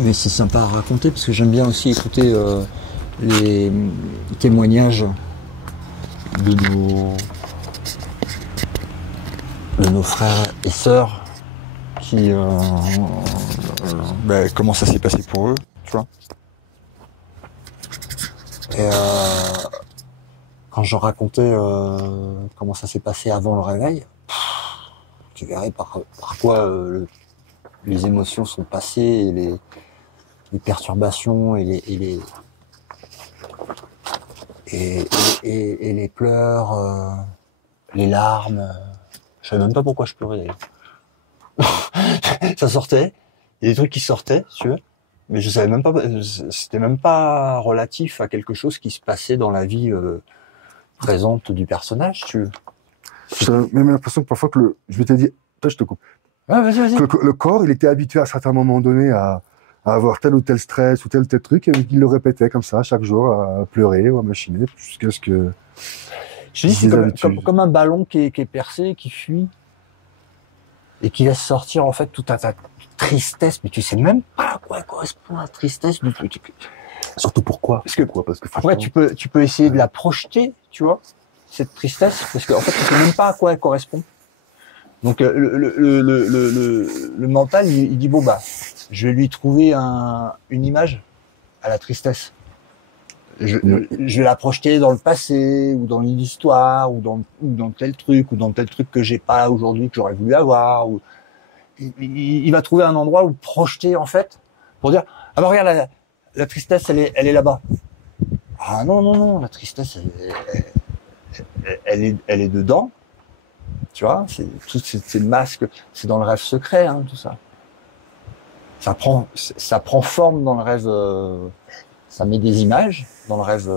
Mais c'est sympa à raconter parce que j'aime bien aussi écouter les témoignages de nos frères et sœurs qui comment ça s'est passé pour eux, tu vois. Et quand je racontais comment ça s'est passé avant le réveil, tu verrais par quoi les émotions sont passées et les perturbations et les pleurs, les larmes. Je savais même pas pourquoi je pleurais d'ailleurs. Ça sortait, il y a des trucs qui sortaient, si tu veux, mais je savais même pas, c'était même pas relatif à quelque chose qui se passait dans la vie présente du personnage, si tu veux. J'ai même l'impression que parfois je m'étais dit, toi je te coupe. Ouais, vas-y. Que le corps, il était habitué à certains moments donnés à avoir tel ou tel stress ou tel truc, et il le répétait comme ça chaque jour, à pleurer ou à machiner, jusqu'à ce que... Je dis, c'est comme un ballon qui est percé, qui fuit, et qui laisse sortir en fait toute ta tristesse, mais tu sais même pas à quoi correspond la tristesse du truc. Surtout pourquoi? Parce que après tu peux essayer de la projeter, tu vois, cette tristesse, parce qu'en fait tu sais même pas à quoi elle correspond. Donc le mental il dit bon bah je vais lui trouver une image à la tristesse. Je vais la projeter dans le passé ou dans l'histoire ou dans tel truc que j'ai pas aujourd'hui que j'aurais voulu avoir. Ou il va trouver un endroit où projeter en fait pour dire ah bah regarde la tristesse elle est là-bas. Ah non la tristesse elle est dedans. Tu vois, c'est tout ces masques, c'est dans le rêve secret hein, tout ça. Ça prend forme dans le rêve. Ça met des images dans le rêve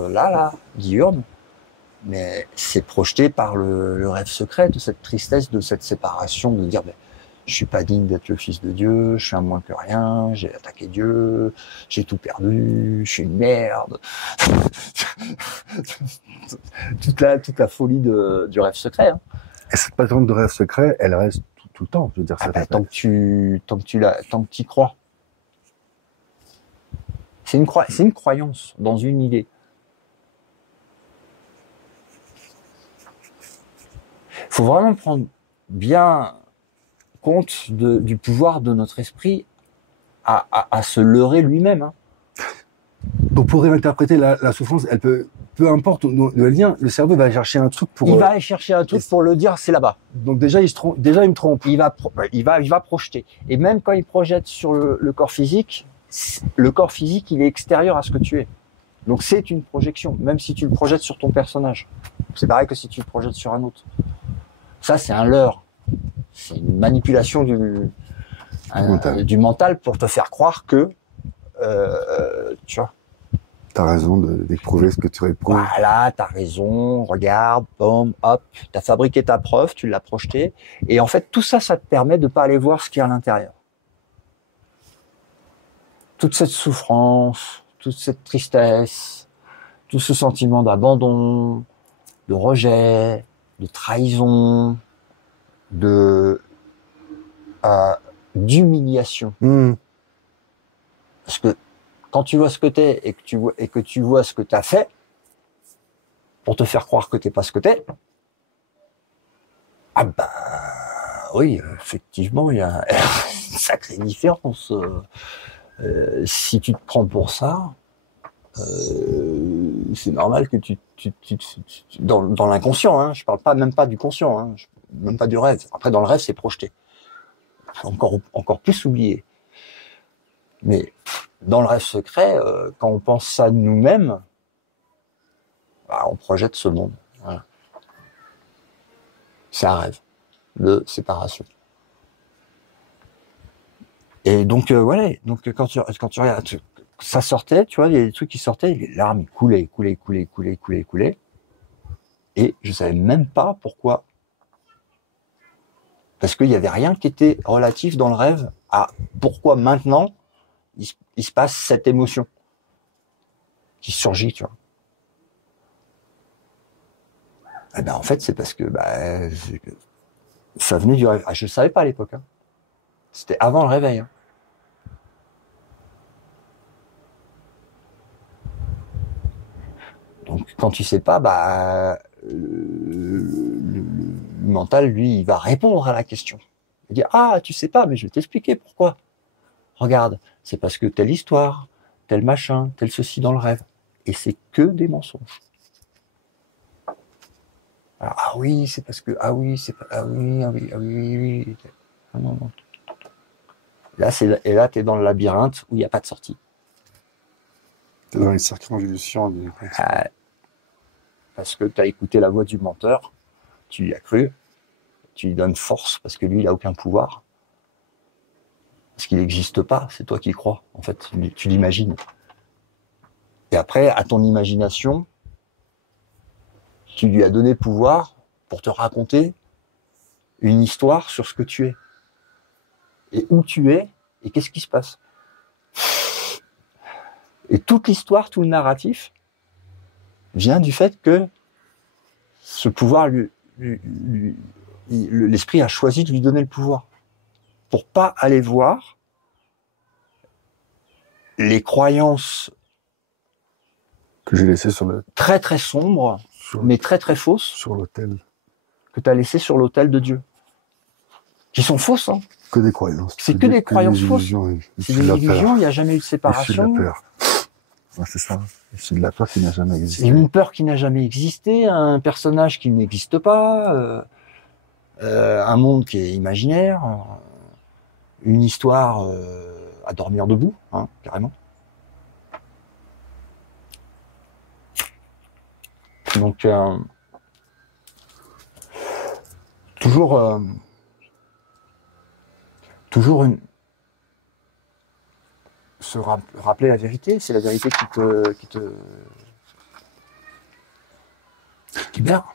diurne, mais c'est projeté par le rêve secret de cette tristesse, de cette séparation, de dire je suis pas digne d'être le fils de Dieu, je suis un moins que rien, j'ai attaqué Dieu, j'ai tout perdu, je suis une merde. toute la folie du rêve secret. Hein. Et cette patente de rêve secret, elle reste tout le temps, je veux dire. Tant que tu y crois. C'est une croyance dans une idée. Il faut vraiment prendre bien compte du pouvoir de notre esprit à se leurrer lui-même. Hein. Donc pour réinterpréter la souffrance, elle peu importe d'où elle vient, le cerveau va chercher un truc pour... Il va aller chercher un truc pour le dire, c'est là-bas. Donc déjà, il me trompe. Il va projeter. Et même quand il projette sur le corps physique, il est extérieur à ce que tu es. Donc c'est une projection, même si tu le projettes sur ton personnage. C'est pareil que si tu le projettes sur un autre. Ça, c'est un leurre. C'est une manipulation du mental pour te faire croire que, tu vois. T'as raison d'éprouver ce que tu éprouves. Voilà, t'as raison, regarde, boum, hop, t'as fabriqué ta preuve, tu l'as projetée. Et en fait, tout ça, ça te permet de pas aller voir ce qu'il y a à l'intérieur. Toute cette souffrance, toute cette tristesse, tout ce sentiment d'abandon, de rejet, de trahison, d'humiliation. Parce que quand tu vois ce que t'es et que tu vois ce que t'as fait, pour te faire croire que t'es pas ce que t'es, ah ben oui, effectivement, il y a une sacrée différence. Si tu te prends pour ça, c'est normal que dans l'inconscient, hein, je parle même pas du conscient, hein, même pas du rêve. Après, dans le rêve, c'est projeté. Encore plus oublié. Mais dans le rêve secret, quand on pense ça de nous-mêmes, on projette ce monde. Voilà. C'est un rêve de séparation. Et donc voilà. Donc quand tu regardes, ça sortait, tu vois, il y a des trucs qui sortaient, les larmes coulaient. Et je savais même pas pourquoi. Parce qu'il y avait rien qui était relatif dans le rêve à pourquoi maintenant il se passe cette émotion qui surgit, tu vois. Eh ben en fait c'est parce que ça venait du rêve. Je savais pas à l'époque. Hein. C'était avant le réveil. Hein. Donc, quand tu sais pas, bah, le mental, lui, il va répondre à la question. Il dit, ah, tu sais pas, mais je vais t'expliquer pourquoi. Regarde, c'est parce que telle histoire, tel machin, tel ceci dans le rêve. Et c'est que des mensonges. Alors, ah oui, c'est parce que, ah oui, c'est pas, ah oui, ah oui, ah oui, oui, oui. Ah non, non. Et là, t'es dans le labyrinthe où il n'y a pas de sortie. T'es dans les circonvolutions. Ah, parce que tu as écouté la voix du menteur, tu y as cru, tu lui donnes force parce que lui, il n'a aucun pouvoir. Parce qu'il n'existe pas, c'est toi qui crois. En fait, tu l'imagines. Et après, à ton imagination, tu lui as donné pouvoir pour te raconter une histoire sur ce que tu es. Et où tu es, et qu'est-ce qui se passe. Et toute l'histoire, tout le narratif, vient du fait que ce pouvoir, l'esprit a choisi de lui donner le pouvoir. Pour pas aller voir les croyances que j'ai laissées sur le... très très sombres, mais très très fausses, sur l'autel. Que tu as laissées sur l'autel de Dieu. Qui sont fausses, hein. Que des croyances. C'est que des croyances fausses. C'est des illusions, il n'y a jamais eu de séparation. Issu de la peur. Ouais, c'est ça. Issu de la peur qui n'a jamais existé. C'est une peur qui n'a jamais existé, un personnage qui n'existe pas, un monde qui est imaginaire, une histoire à dormir debout, hein, carrément. Donc, toujours se rappeler la vérité, c'est la vérité qui te libère.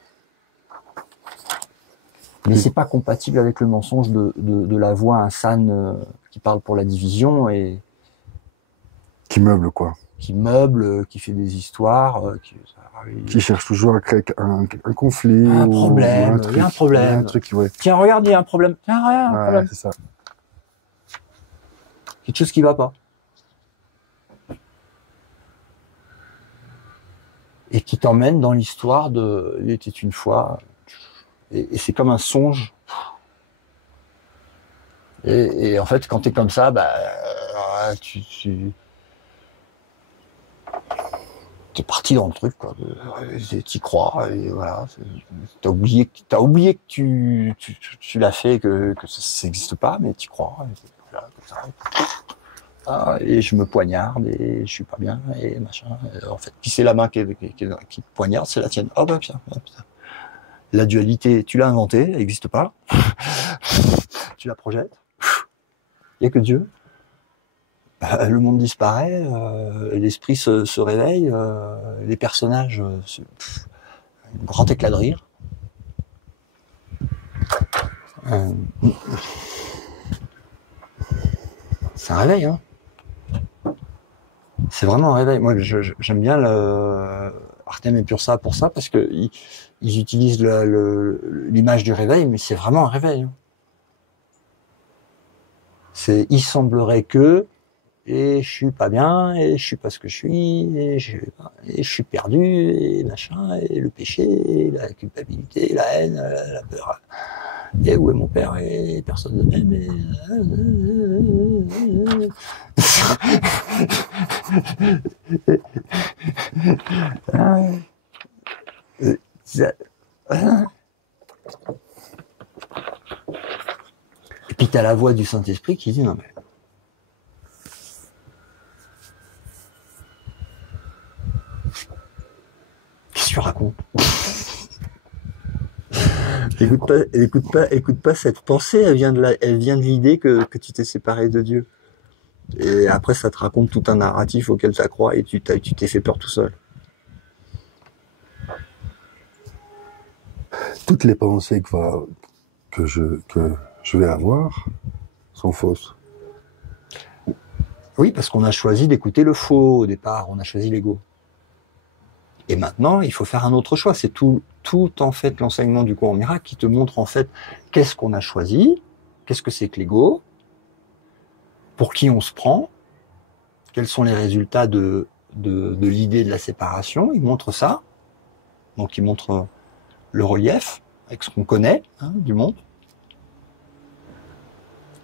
Mais c'est pas compatible avec le mensonge de la voix insane qui parle pour la division et qui meuble quoi. Qui meuble, qui fait des histoires, qui cherche toujours à créer un conflit, un problème. Il y a un problème. Un truc, ouais. Tiens, regarde, il y a un problème. Tiens, regarde, un problème. C'est ça. Quelque chose qui va pas. Et qui t'emmène dans l'histoire de il était une fois. Et c'est comme un songe. Et en fait, quand t'es comme ça, bah, tu t'es parti dans le truc, quoi. T'y crois, et voilà. T'as oublié que tu l'as fait, que ça n'existe pas, mais t'y crois. Et voilà, comme ça. Ah, et je me poignarde, et je suis pas bien, et machin. Et en fait, puis c'est la main qui te poignarde, c'est la tienne. Oh bah putain. La dualité, tu l'as inventée, elle n'existe pas. Tu la projettes. Il n'y a que Dieu. Le monde disparaît, l'esprit se réveille, les personnages, un grand éclat de rire. C'est un réveil, hein. C'est vraiment un réveil. Moi, j'aime bien Artem et Pursa pour ça, parce que ils utilisent l'image du réveil, mais c'est vraiment un réveil. Hein. Il semblerait que, et je suis pas bien, et je suis pas ce que je suis, et je suis perdu, et machin, et le péché, et la culpabilité, la haine, la peur. Et où est mon père, et personne ne m'aime, Et puis t'as la voix du Saint-Esprit qui dit non mais qu'est-ce que tu racontes? Écoute pas cette pensée, elle vient de l'idée que tu t'es séparé de Dieu. Et après ça te raconte tout un narratif auquel tu crois et tu t'es fait peur tout seul. Toutes les pensées que je vais avoir sont fausses. Oui, parce qu'on a choisi d'écouter le faux au départ, on a choisi l'ego. Et maintenant, il faut faire un autre choix. C'est tout en fait l'enseignement du courant miracle qui te montre en fait qu'est-ce qu'on a choisi, qu'est-ce que c'est que l'ego, pour qui on se prend, quels sont les résultats de l'idée de la séparation. Il montre ça. Donc il montre le relief avec ce qu'on connaît du monde.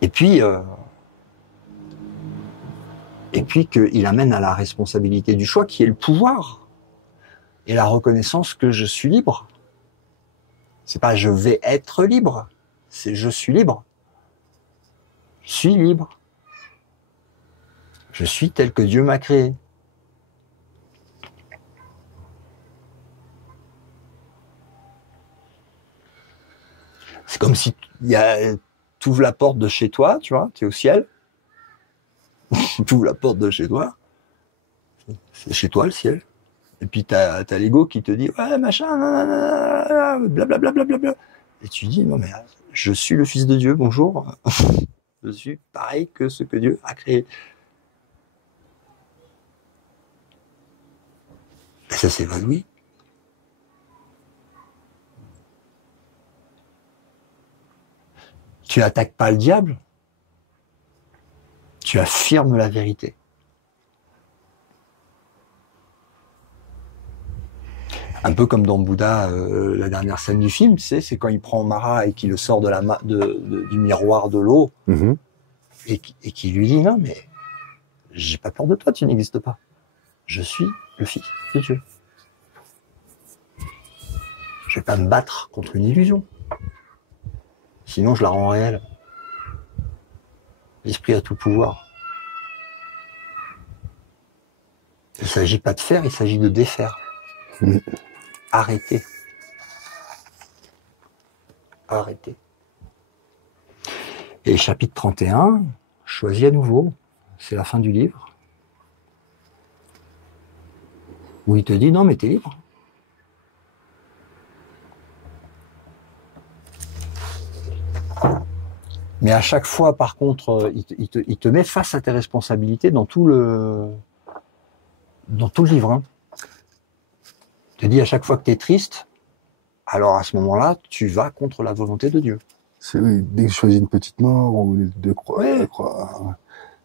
Et puis qu'il amène à la responsabilité du choix qui est le pouvoir et la reconnaissance que je suis libre. C'est pas je vais être libre, c'est je suis libre. Je suis libre. Je suis tel que Dieu m'a créé. C'est comme si tu ouvres la porte de chez toi, tu vois, tu es au ciel. Tu ouvres la porte de chez toi. C'est chez toi le ciel. Et puis t'as l'ego qui te dit ouais machin, blablabla. Et tu dis non mais je suis le Fils de Dieu, bonjour. Je suis pareil que ce que Dieu a créé. Et ça s'évanouit. Tu attaques pas le diable, tu affirmes la vérité. Un peu comme dans Bouddha, la dernière scène du film, tu sais, c'est quand il prend Mara et qu'il le sort du miroir de l'eau et qui lui dit non mais j'ai pas peur de toi, tu n'existes pas. Je suis le Fils de Dieu. Je vais pas me battre contre une illusion. Sinon, je la rends réelle. L'esprit a tout pouvoir. Il ne s'agit pas de faire, il s'agit de défaire. Arrêtez. Arrêtez. Et chapitre 31, choisis à nouveau. C'est la fin du livre. Où il te dit, non mais t'es libre. Mais à chaque fois, par contre, il te met face à tes responsabilités dans tout le livre. Hein. Il te dit à chaque fois que tu es triste, alors à ce moment-là, tu vas contre la volonté de Dieu. C'est oui, dès que je choisis une petite mort ou de croix, ouais.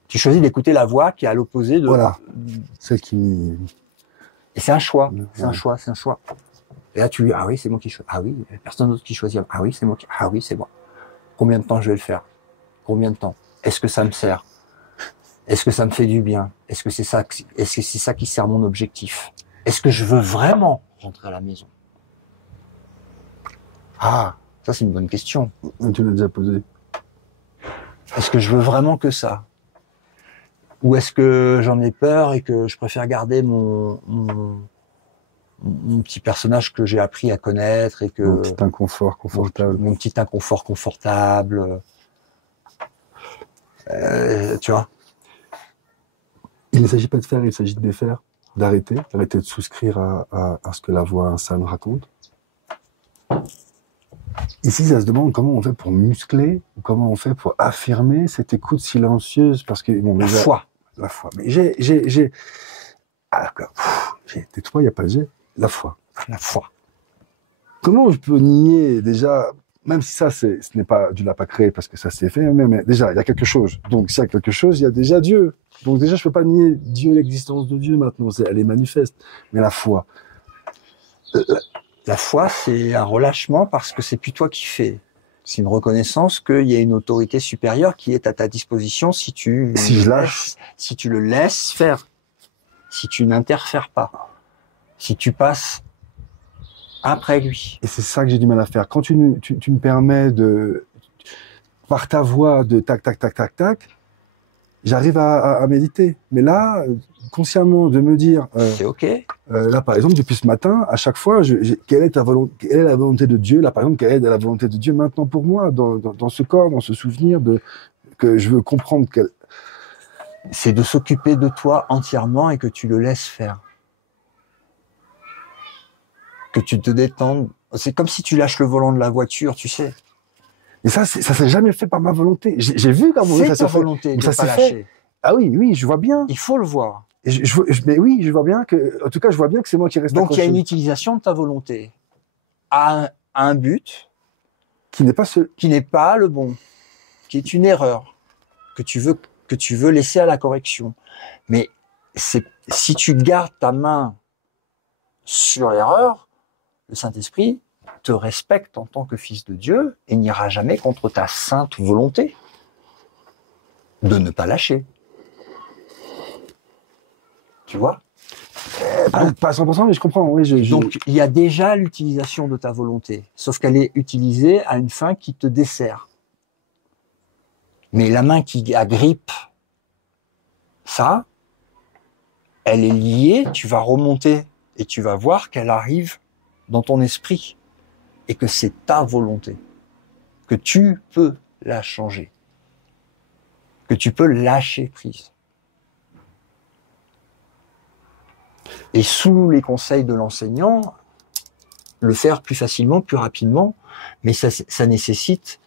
Tu choisis d'écouter la voix qui est à l'opposé de... Voilà, celle qui... Et c'est un choix, c'est un choix, c'est un choix. Et là, tu dis, ah oui, c'est moi qui choisis. Ah oui, il n'y a personne d'autre qui choisit. Ah oui, c'est moi qui... Ah oui, c'est moi. Combien de temps je vais le faire? Combien de temps? Est-ce que ça me sert? Est-ce que ça me fait du bien? Est-ce que c'est ça qui sert mon objectif? Est-ce que je veux vraiment rentrer à la maison? Ah, ça c'est une bonne question. Tu l'as déjà posé. Est-ce que je veux vraiment que ça? Ou est-ce que j'en ai peur et que je préfère garder mon petit personnage que j'ai appris à connaître et que... Mon petit inconfort confortable. Mon petit inconfort confortable. Tu vois? Il ne s'agit pas de faire, il s'agit de défaire, d'arrêter de souscrire à ce que la voix insane raconte. Ici, ça se demande comment on fait pour muscler, ou comment on fait pour affirmer cette écoute silencieuse, parce que bon, la foi. La foi. Mais j'ai tais-toi, il n'y a pas de j'ai. La foi. La foi. Comment je peux nier déjà, même si ça, ce n'est pas, Dieu l'a pas créé parce que ça s'est fait, mais déjà, il y a quelque chose. Donc, s'il y a quelque chose, il y a déjà Dieu. Donc, déjà, je peux pas nier Dieu, l'existence de Dieu maintenant. Elle est manifeste. Mais la foi. La foi, c'est un relâchement parce que c'est plus toi qui fais. C'est une reconnaissance qu'il y a une autorité supérieure qui est à ta disposition si tu le laisses faire, si tu n'interfères pas, si tu passes après lui. Et c'est ça que j'ai du mal à faire. Quand tu me permets par ta voix de tac, tac, tac, tac, tac, j'arrive à méditer. Mais là, consciemment, de me dire... c'est OK. Là, par exemple, depuis ce matin, à chaque fois, quelle est la volonté de Dieu? Là, par exemple, quelle est la volonté de Dieu maintenant pour moi, dans ce corps, dans ce souvenir que je veux comprendre c'est de s'occuper de toi entièrement et que tu le laisses faire. Que tu te détendes. C'est comme si tu lâches le volant de la voiture, tu sais. Et ça s'est jamais fait par ma volonté. J'ai vu comment ça s'est fait. Volonté de ça s'est fait. Ah oui, je vois bien. Il faut le voir. Mais oui, je vois bien que, en tout cas, je vois bien que c'est moi qui reste accroché. Donc il y a une utilisation de ta volonté à un but qui n'est pas le bon, qui est une erreur que tu veux laisser à la correction. Mais si tu gardes ta main sur l'erreur, le Saint-Esprit te respecte en tant que fils de Dieu et n'ira jamais contre ta sainte volonté de ne pas lâcher. Tu vois? Pas à 100%, mais je comprends. Oui, Donc, il y a déjà l'utilisation de ta volonté, sauf qu'elle est utilisée à une fin qui te dessert. Mais la main qui agrippe ça, elle est liée, tu vas remonter et tu vas voir qu'elle arrive dans ton esprit et que c'est ta volonté, que tu peux la changer, que tu peux lâcher prise. Et sous les conseils de l'enseignant, le faire plus facilement, plus rapidement, mais ça nécessite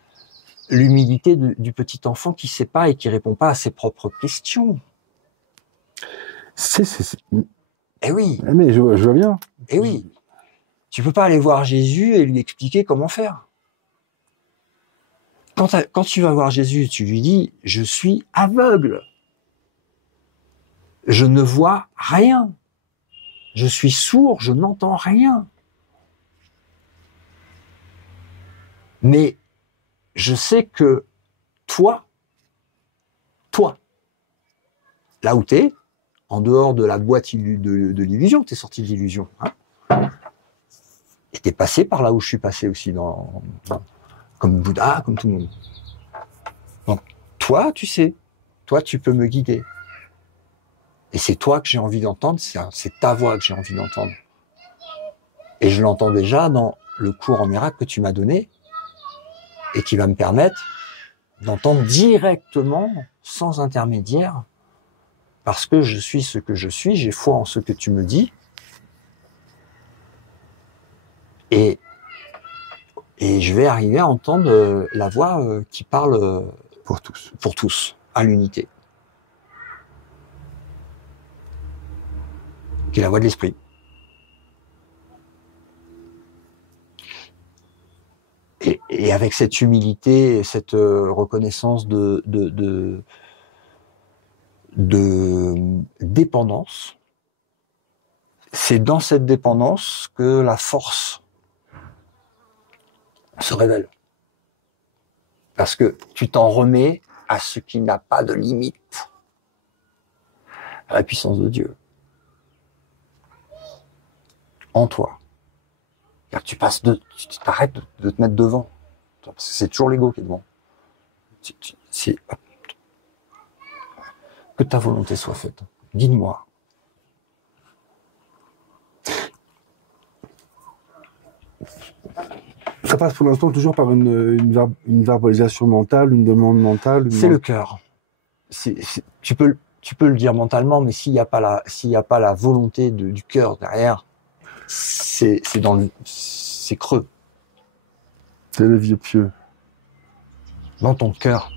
l'humilité du petit enfant qui ne sait pas et qui répond pas à ses propres questions. Eh oui. Mais je vois bien. Eh oui. Tu peux pas aller voir Jésus et lui expliquer comment faire. Quand tu vas voir Jésus, tu lui dis, je suis aveugle. Je ne vois rien. Je suis sourd, je n'entends rien. Mais je sais que toi, là où t'es, en dehors de la boîte de l'illusion, t'es sorti de l'illusion, hein, et t'es passé par là où je suis passé aussi, comme Bouddha, comme tout le monde. Donc, toi, tu sais, toi, tu peux me guider. Et c'est toi que j'ai envie d'entendre, c'est ta voix que j'ai envie d'entendre. Et je l'entends déjà dans le cours en miracle que tu m'as donné, et qui va me permettre d'entendre directement, sans intermédiaire, parce que je suis ce que je suis, j'ai foi en ce que tu me dis, et je vais arriver à entendre la voix qui parle Pour tous, à l'unité, qui est la voix de l'esprit. Et avec cette humilité et cette reconnaissance de dépendance, c'est dans cette dépendance que la force se révèle. Parce que tu t'en remets à ce qui n'a pas de limite, à la puissance de Dieu, en toi. Car tu t'arrêtes de te mettre devant. C'est toujours l'ego qui est devant. C'est que ta volonté soit faite. Guide-moi. Ça passe pour l'instant toujours par une verbalisation mentale, une demande mentale. C'est le cœur. Tu peux le dire mentalement, mais s'il n'y a pas la volonté du cœur derrière, c'est creux. C'est le vieux pieux. Dans ton cœur.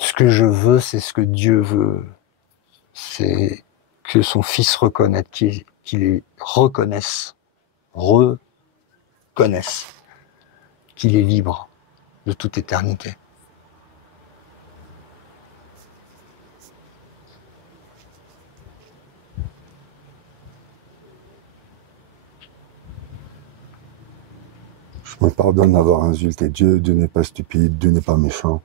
Ce que je veux, c'est ce que Dieu veut. C'est que son Fils reconnaisse, qu'il est reconnaisse, qu'il est libre de toute éternité. Je me pardonne d'avoir insulté Dieu. Dieu n'est pas stupide, Dieu n'est pas méchant.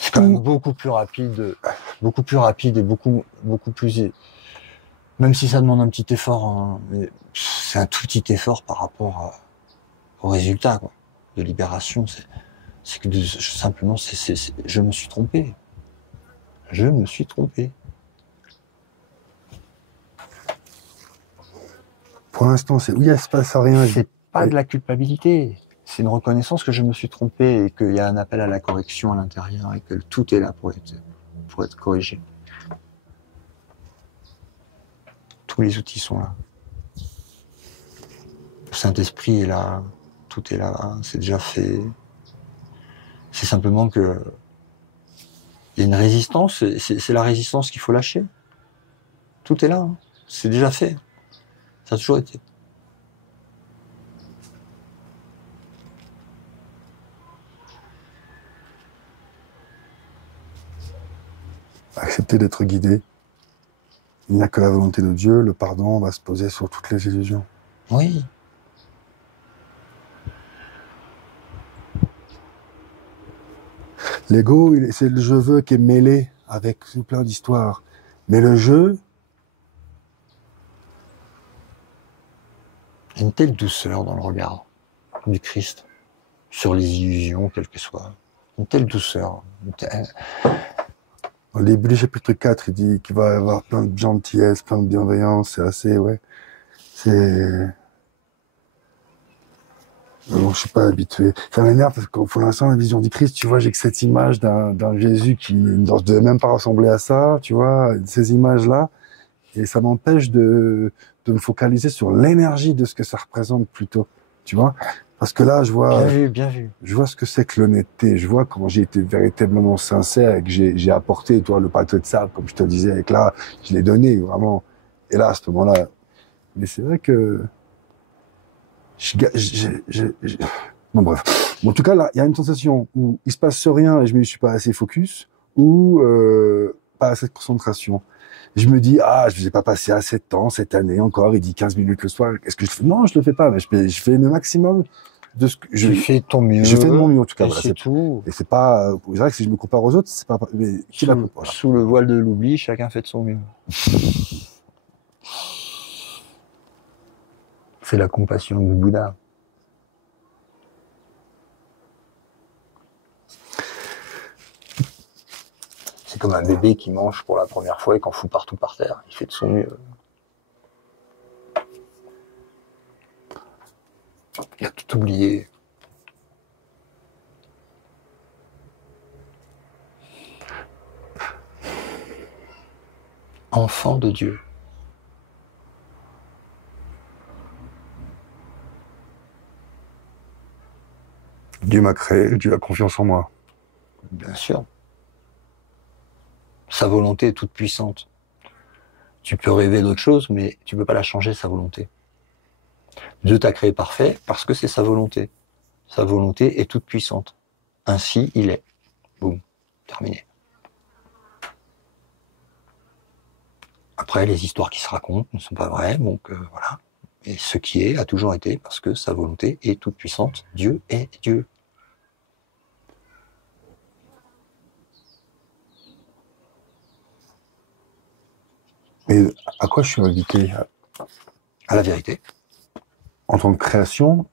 C'est quand même beaucoup plus rapide et beaucoup plus. Même si ça demande un petit effort, hein, c'est un tout petit effort par rapport au résultat quoi, de libération. C'est que simplement, je me suis trompé. Je me suis trompé. Pour l'instant, c'est oui, il se passe rien. C'est pas de la culpabilité. C'est une reconnaissance que je me suis trompé et qu'il y a un appel à la correction à l'intérieur et que tout est là pour être corrigé. Tous les outils sont là. Le Saint-Esprit est là. Tout est là. C'est déjà fait. C'est simplement que il y a une résistance. C'est la résistance qu'il faut lâcher. Tout est là. Hein. C'est déjà fait. Ça a toujours été. Accepter d'être guidé. Il n'y a que la volonté de Dieu. Le pardon va se poser sur toutes les illusions. Oui. L'ego, c'est le je veux qui est mêlé avec tout plein d'histoires. Mais le jeu, Il y a une telle douceur dans le regard du Christ sur les illusions, quelles que soient. Une telle douceur. au début du chapitre 4, il dit qu'il va y avoir plein de gentillesse, plein de bienveillance. C'est assez, ouais. C'est... Bon, je suis pas habitué. Ça m'énerve parce que pour l'instant, la vision du Christ, tu vois, j'ai que cette image d'un Jésus qui ne devait même pas ressembler à ça, tu vois, ces images-là. Et ça m'empêche de me focaliser sur l'énergie de ce que ça représente plutôt, tu vois. Parce que là, je vois, Bien vu. je vois ce que c'est que l'honnêteté. Je vois comment j'ai été véritablement sincère et que j'ai apporté, toi, le pâteau de sable, comme je te disais, et que là, je l'ai donné, vraiment. Et là, à ce moment-là. Mais c'est vrai que, bon, bref. Bon, en tout cas, là, il y a une sensation où il se passe rien et je me suis pas assez focus, ou, pas assez de concentration. Je me dis, ah, je n'ai pas passé assez de temps cette année encore, il dit 15 minutes le soir. Est-ce que je fais? Non, je le fais pas, mais je fais le maximum de ce que Tu fais ton mieux. je fais de mon mieux, en tout cas. Et Voilà, c'est tout. et c'est pas, c'est vrai que si je me compare aux autres, c'est pas, mais qui la compare, voilà. Sous le voile de l'oubli, chacun fait de son mieux. C'est la compassion du Bouddha. C'est comme un bébé qui mange pour la première fois et qu'en fout partout par terre. Il fait de son mieux. Il a tout oublié. Enfant de Dieu. Dieu m'a créé, Dieu a confiance en moi. Bien sûr. Sa volonté est toute puissante. Tu peux rêver d'autre chose, mais tu peux pas la changer, sa volonté. Dieu t'a créé parfait parce que c'est sa volonté. Sa volonté est toute puissante. Ainsi, il est. Boum. Terminé. Après, les histoires qui se racontent ne sont pas vraies, donc voilà. Et ce qui est a toujours été parce que sa volonté est toute puissante. Dieu est Dieu. Mais à quoi je suis invité? À la vérité. En tant que création,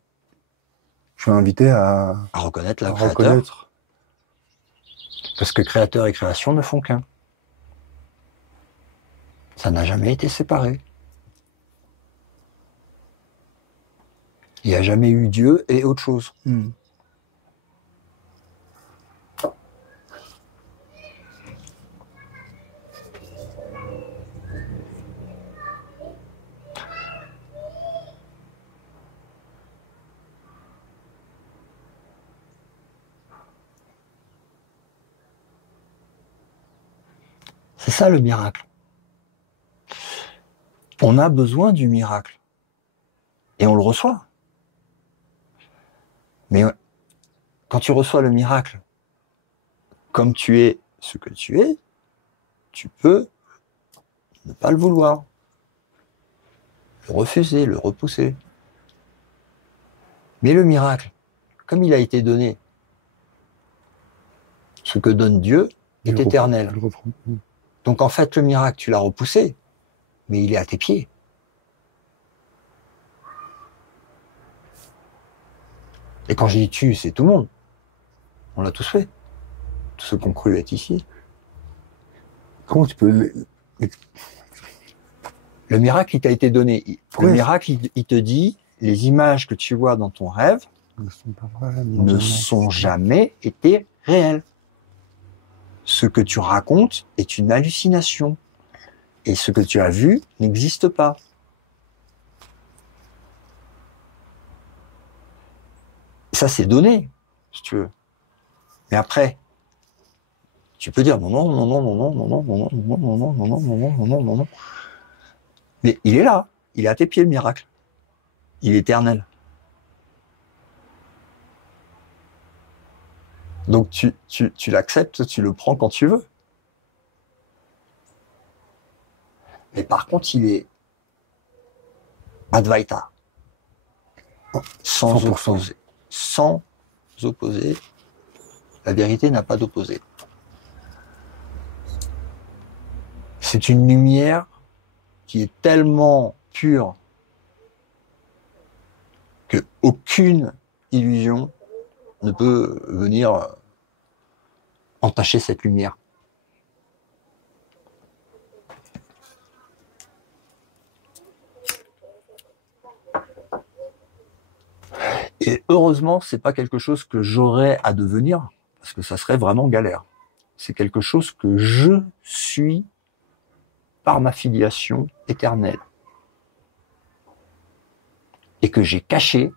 je suis invité à Reconnaître le à créateur. reconnaître. Parce que créateur et création ne font qu'un. Ça n'a jamais été séparé. Il n'y a jamais eu Dieu et autre chose. C'est ça le miracle. On a besoin du miracle. Et on le reçoit. Mais quand tu reçois le miracle, comme tu es ce que tu es, tu peux ne pas le vouloir, le refuser, le repousser. Mais le miracle, comme il a été donné, ce que donne Dieu est éternel. Donc en fait, le miracle, tu l'as repoussé, mais il est à tes pieds. Et quand je dis tu, c'est tout le monde. On l'a tous fait. Tous ceux qui ont cru être ici. Comment tu peux... Le miracle, il t'a été donné. Le miracle, il te dit, les images que tu vois dans ton rêve ne sont jamais été réelles. Ce que tu racontes est une hallucination. Et ce que tu as vu n'existe pas. Ça, c'est donné, si tu veux. Mais après, tu peux dire non, non, non, non, non, non, non, non, non, non, non, non, non, non, non, non, non, non, non. Mais il est là, il est à tes pieds, le miracle. Il est éternel. Donc tu l'acceptes, tu le prends quand tu veux. Mais par contre, il est Advaita. Sans opposer. Sans opposer. La vérité n'a pas d'opposé. C'est une lumière qui est tellement pure que aucune illusion ne peut venir entacher cette lumière. Et heureusement, c'est pas quelque chose que j'aurais à devenir, parce que ça serait vraiment galère. C'est quelque chose que je suis par ma filiation éternelle. Et que j'ai caché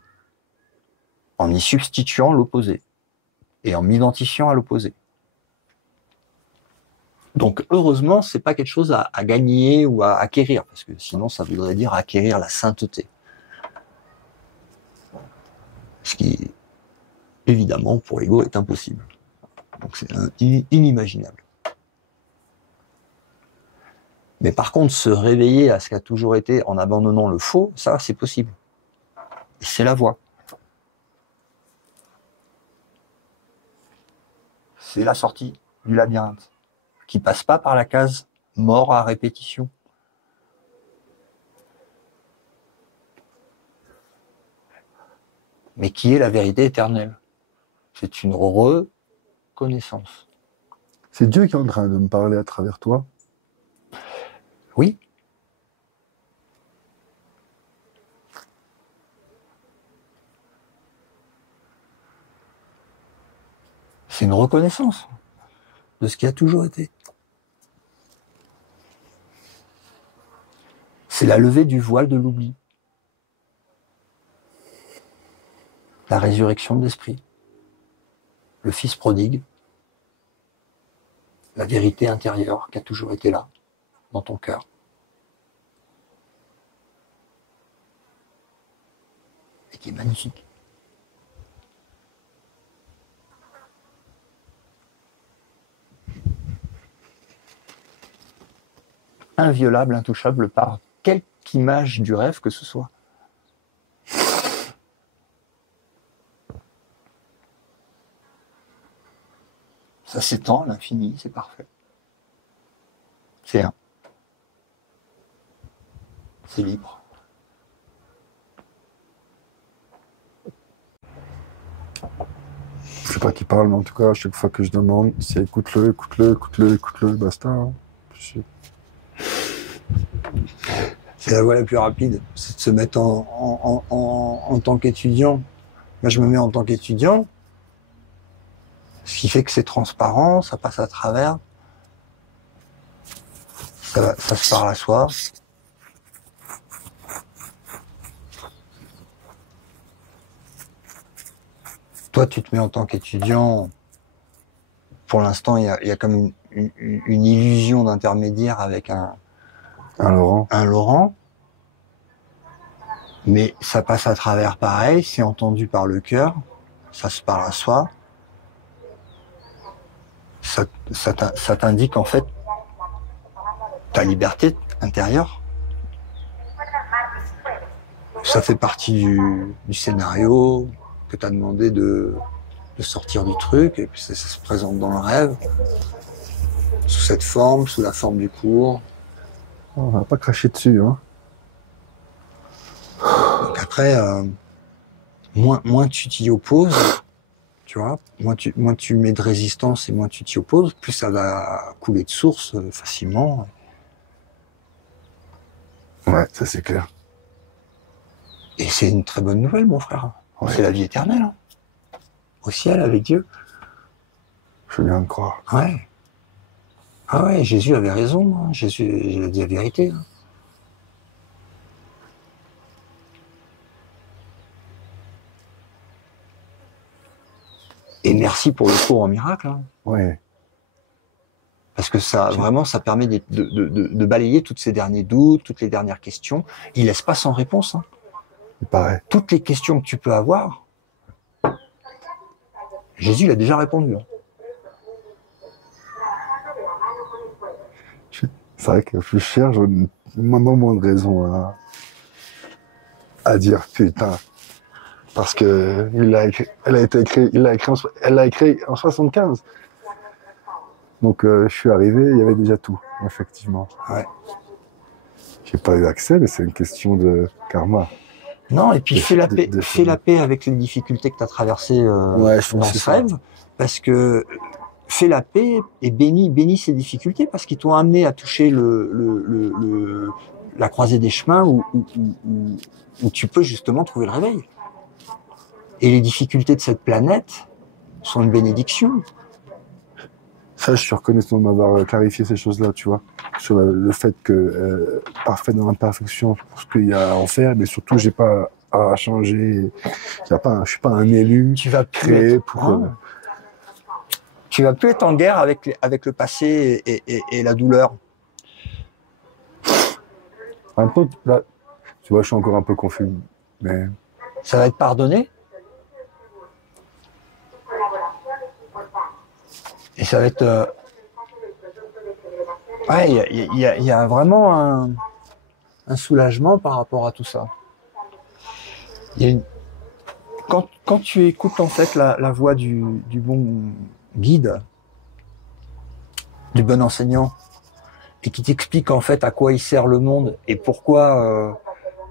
en y substituant l'opposé. Et en m'identifiant à l'opposé. Donc heureusement, c'est pas quelque chose à gagner ou à acquérir, parce que sinon ça voudrait dire acquérir la sainteté. Ce qui, évidemment, pour l'ego est impossible. Donc c'est inimaginable. Mais par contre, se réveiller à ce qu'a toujours été en abandonnant le faux, ça, c'est possible. Et c'est la voie. C'est la sortie du labyrinthe, qui passe pas par la case mort à répétition. Mais qui est la vérité éternelle. C'est une reconnaissance. C'est Dieu qui est en train de me parler à travers toi. Oui. C'est une reconnaissance de ce qui a toujours été. C'est la levée du voile de l'oubli. La résurrection de l'esprit. Le fils prodigue. La vérité intérieure qui a toujours été là, dans ton cœur. Et qui est magnifique. Inviolable, intouchable par quelque image du rêve que ce soit. Ça s'étend à l'infini, c'est parfait. C'est un. C'est libre. Je sais pas qui parle, mais en tout cas, à chaque fois que je demande, c'est écoute-le, écoute-le, écoute-le, écoute-le, basta. Hein. C'est la voie la plus rapide, c'est de se mettre en tant qu'étudiant. Moi, je me mets en tant qu'étudiant, ce qui fait que c'est transparent, ça passe à travers, ça se parle à soi. Toi, tu te mets en tant qu'étudiant, pour l'instant, il y a comme une illusion d'intermédiaire avec un Laurent. Mais ça passe à travers pareil, c'est entendu par le cœur, ça se parle à soi. Ça t'indique en fait ta liberté intérieure. Ça fait partie du scénario que tu as demandé de sortir du truc, et puis ça se présente dans le rêve, sous cette forme, sous la forme du cours. On va pas cracher dessus, hein. Donc après, moins tu t'y opposes, tu vois, moins tu mets de résistance et moins tu t'y opposes, plus ça va couler de source facilement. Ouais, ça c'est clair. Et c'est une très bonne nouvelle, mon frère. Ouais. C'est la vie éternelle. Hein. Au ciel, avec Dieu. Je viens de croire. Ouais. Ah ouais, Jésus avait raison. Hein. Jésus il a dit la vérité. Hein. Et merci pour le cours en miracle. Hein. Ouais. Parce que ça, vraiment, ça permet de balayer tous ces derniers doutes, toutes les dernières questions. Il laisse pas sans réponse. Hein. Il paraît. Toutes les questions que tu peux avoir, Jésus l'a déjà répondu. Hein. C'est vrai que plus cher, j'ai moins de raison à dire putain. Parce que elle l'a écrit en 75. Donc je suis arrivé, il y avait déjà tout, effectivement. Ouais. J'ai pas eu accès, mais c'est une question de karma. Non, et puis fais la paix avec les difficultés que tu as traversées dans ce rêve, parce que fais la paix et bénis ces difficultés, parce qu'ils t'ont amené à toucher la croisée des chemins où tu peux justement trouver le réveil. Et les difficultés de cette planète sont une bénédiction. Ça, je suis reconnaissant de m'avoir clarifié ces choses-là, tu vois, sur le fait que parfait dans l'imperfection, pour ce qu'il y a à en faire, mais surtout, j'ai pas à changer. Je suis pas un élu. Tu vas créé pour. Tu vas plus être en guerre avec le passé et la douleur. Un peu, là, tu vois, je suis encore un peu confus, mais. Ça va être pardonné. Et ça va être... Ouais, il y a vraiment un soulagement par rapport à tout ça. Quand tu écoutes en fait la voix du bon guide, du bon enseignant, et qui t'explique en fait à quoi il sert le monde et pourquoi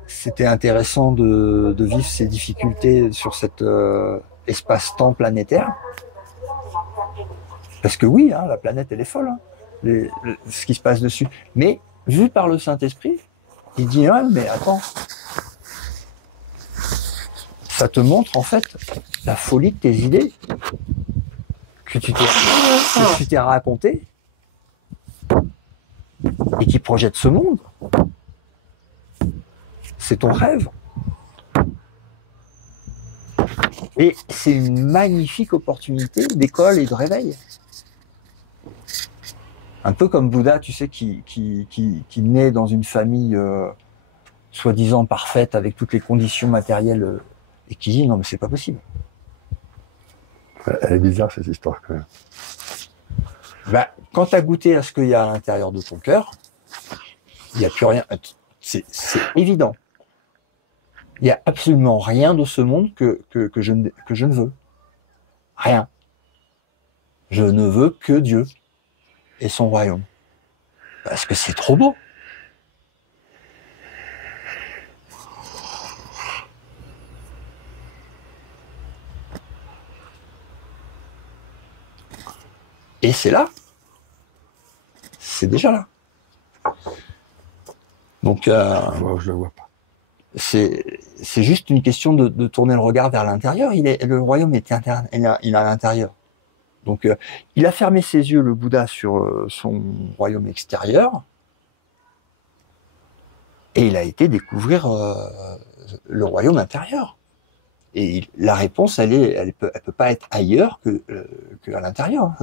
c'était intéressant de vivre ces difficultés sur cet espace-temps planétaire. Parce que oui, hein, la planète, elle est folle, hein, ce qui se passe dessus. Mais, vu par le Saint-Esprit, il dit, ah, mais attends, ça te montre, en fait, la folie de tes idées que tu t'es raconté et qui projette ce monde. C'est ton rêve. Et c'est une magnifique opportunité d'école et de réveil. Un peu comme Bouddha, tu sais, qui naît dans une famille soi-disant parfaite, avec toutes les conditions matérielles, et qui dit non mais c'est pas possible. Elle est bizarre cette histoire quand même. Bah, quand tu as goûté à ce qu'il y a à l'intérieur de ton cœur, il n'y a plus rien. C'est évident. Il n'y a absolument rien de ce monde que je ne veux. Rien. Je ne veux que Dieu et son royaume. Parce que c'est trop beau. Et c'est là. C'est déjà là. Donc, je le vois pas. C'est juste une question de tourner le regard vers l'intérieur. Le royaume est interne, il est à l'intérieur. Donc, il a fermé ses yeux, le Bouddha, sur son royaume extérieur, et il a été découvrir le royaume intérieur. Et la réponse, elle peut pas être ailleurs que à l'intérieur.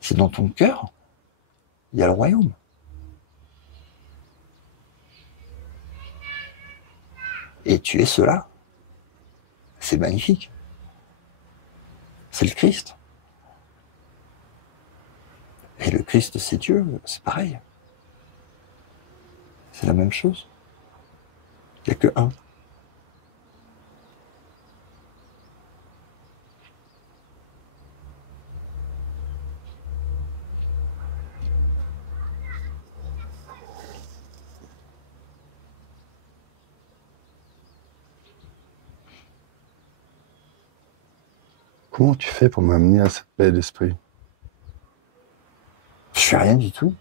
C'est dans ton cœur. Il y a le royaume. Et tu es cela. C'est magnifique. C'est le Christ. Et le Christ, c'est Dieu, c'est pareil. C'est la même chose. Il n'y a que un. Comment tu fais pour m'amener à cette paix d'esprit? Je fais rien du tout.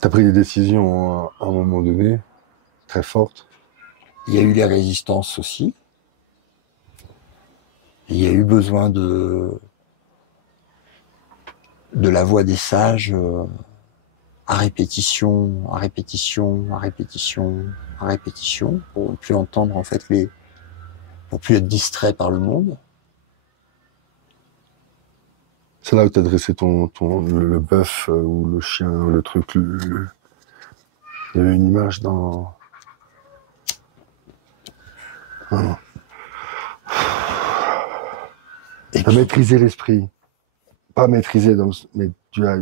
Tu as pris des décisions à un moment donné, très fortes. Il y a eu les résistances aussi. Il y a eu besoin de la voix des sages à répétition, à répétition, à répétition, à répétition, pour plus entendre en fait pour plus être distrait par le monde. C'est là où tu as dressé le bœuf ou le chien, le truc. Il y avait une image dans. Ah. Et pas maîtriser l'esprit. Pas maîtriser, mais tu as.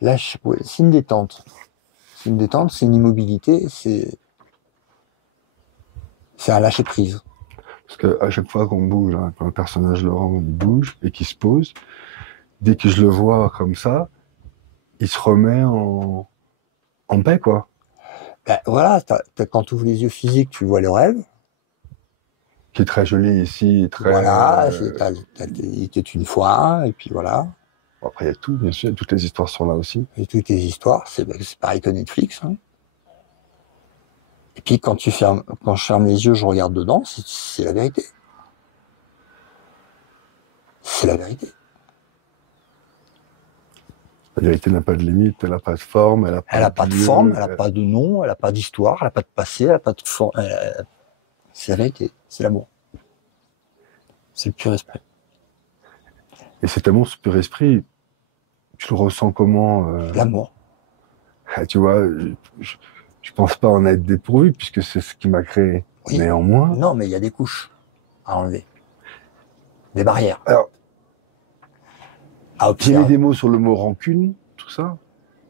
Là, ouais, c'est une détente. C'est une détente, c'est une immobilité, c'est un lâcher prise. Parce qu'à chaque fois qu'on bouge, hein, quand un personnage Laurent il bouge et qu'il se pose, dès que je le vois comme ça, il se remet en paix, quoi. Ben, voilà, quand tu ouvres les yeux physiques, tu vois le rêve. Qui est très joli ici, très. Voilà, il était une fois, et puis voilà. Après, il y a tout, bien sûr, toutes les histoires sont là aussi. Et toutes les histoires, c'est pareil que Netflix. Hein. Et puis quand je ferme les yeux, je regarde dedans, c'est la vérité. C'est la vérité. La vérité n'a pas de limite, elle n'a pas de forme, elle n'a pas de forme, elle n'a pas de nom, elle n'a pas d'histoire, elle n'a pas de passé, elle n'a pas de forme. C'est la vérité, c'est l'amour. C'est le pur esprit. Et cet amour, ce pur esprit, tu le ressens comment L'amour. Tu vois, je pense pas en être dépourvu, puisque c'est ce qui m'a créé. Oui. Néanmoins. Non, mais il y a des couches à enlever. Des barrières. Alors, à j'ai mis observer. des mots sur le mot rancune, tout ça.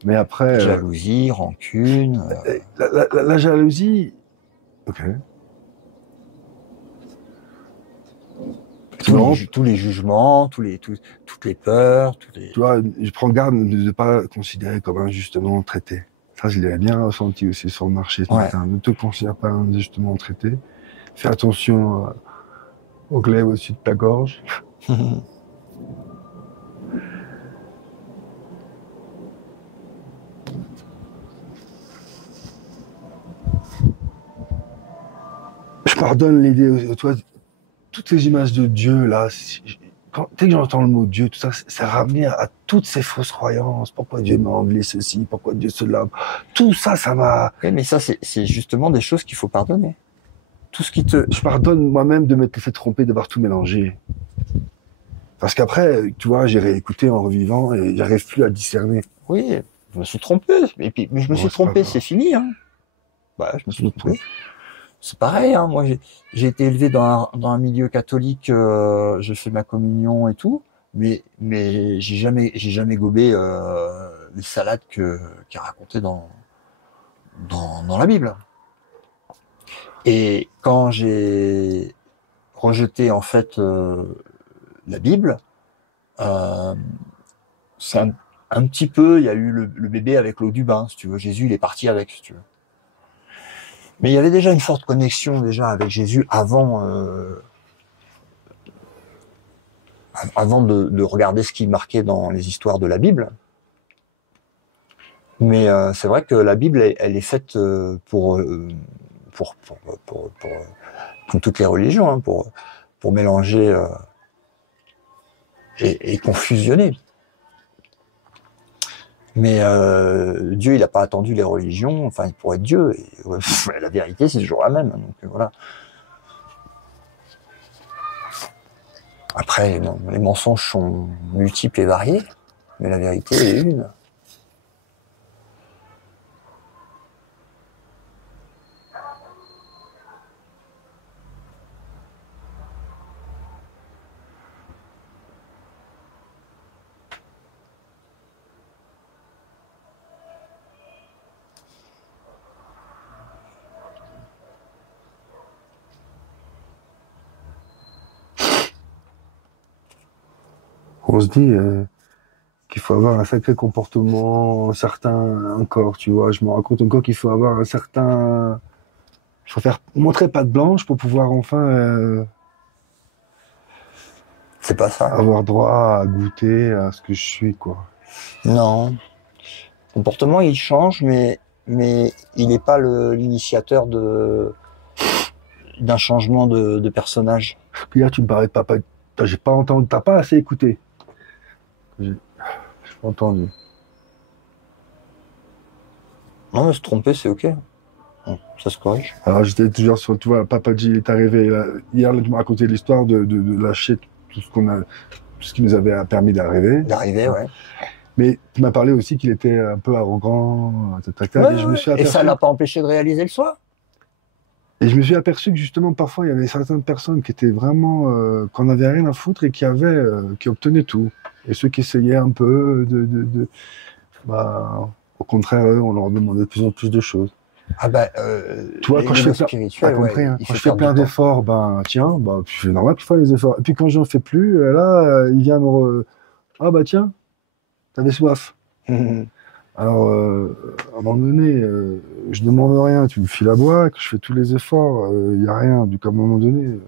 Mais après. Jalousie, rancune. La jalousie. Ok. Tous les jugements, toutes les peurs, Tu vois, je prends garde de ne pas considérer comme injustement traité. Ça, je l'ai bien ressenti aussi sur le marché ce matin. Ne te considère pas injustement traité. Fais attention au glaive au-dessus de ta gorge. Je pardonne l'idée, toi, toutes ces images de Dieu, là, dès que j'entends le mot Dieu, tout ça, ça ramène à toutes ces fausses croyances. Pourquoi Dieu m'a enlevé ceci? Pourquoi Dieu cela? Tout ça, ça m'a... Oui, mais ça, c'est justement des choses qu'il faut pardonner. Tout ce qui te... Je pardonne moi-même de m'être fait tromper, d'avoir tout mélangé. Parce qu'après, tu vois, j'ai réécouté en revivant et j'arrive plus à discerner. Oui, je me suis trompé. Mais je me suis trompé, c'est fini. Hein. Bah, je me suis trompé. C'est pareil, hein. Moi j'ai été élevé dans un milieu catholique, j'ai fait ma communion et tout, mais j'ai jamais gobé les salades qui est racontées dans la Bible. Et quand j'ai rejeté en fait la Bible, c'est un petit peu, il y a eu le bébé avec l'eau du bain, si tu veux. Jésus il est parti avec, si tu veux. Mais il y avait déjà une forte connexion déjà avec Jésus avant de regarder ce qui marquait dans les histoires de la Bible. Mais c'est vrai que la Bible, elle est faite pour toutes les religions, hein, pour mélanger et confusionner. Mais Dieu, il n'a pas attendu les religions, enfin, pour être Dieu. Et, la vérité, c'est toujours la même. Donc voilà. Après, les mensonges sont multiples et variés, Mais la vérité est une. On se dit qu'il faut avoir un sacré comportement, certain encore, tu vois. Je me raconte encore qu'il faut avoir un certain... Il faut faire montrer patte blanche pour pouvoir enfin C'est pas ça. avoir droit à goûter à ce que je suis, quoi. Non. Le comportement, il change, mais il n'est pas l'initiateur d'un changement de personnage. Puis là, tu me parlais de papa. J'ai pas entendu, t'as pas assez écouté. J'ai pas entendu. Non, mais se tromper, c'est ok. Ça se corrige. Alors j'étais toujours sur, tu vois, Papa G est arrivé là, hier, tu m'as raconté l'histoire de lâcher tout ce qui nous avait permis d'arriver. D'arriver, ouais. Mais tu m'as parlé aussi qu'il était un peu arrogant, Ouais, et je me suis et aperçu. ça l'a pas empêché de réaliser le soi. Et je me suis aperçu que justement parfois il y avait certaines personnes qui étaient vraiment qu'on n'avait rien à foutre et qui obtenaient tout. Et ceux qui essayaient un peu au contraire, eux, on leur demandait de plus en plus de choses. Ah bah, tu vois, quand je fais spirituel, compris, ouais, hein. Quand je fais plein d'efforts, ben tiens, bah c'est normal qu'il fasse les efforts. Et puis quand j'en fais plus, là, il vient ah bah tiens, t'avais soif. Alors, à un moment donné, je demande rien, tu me files à boire, que je fais tous les efforts, il y a rien. Du coup, à un moment donné,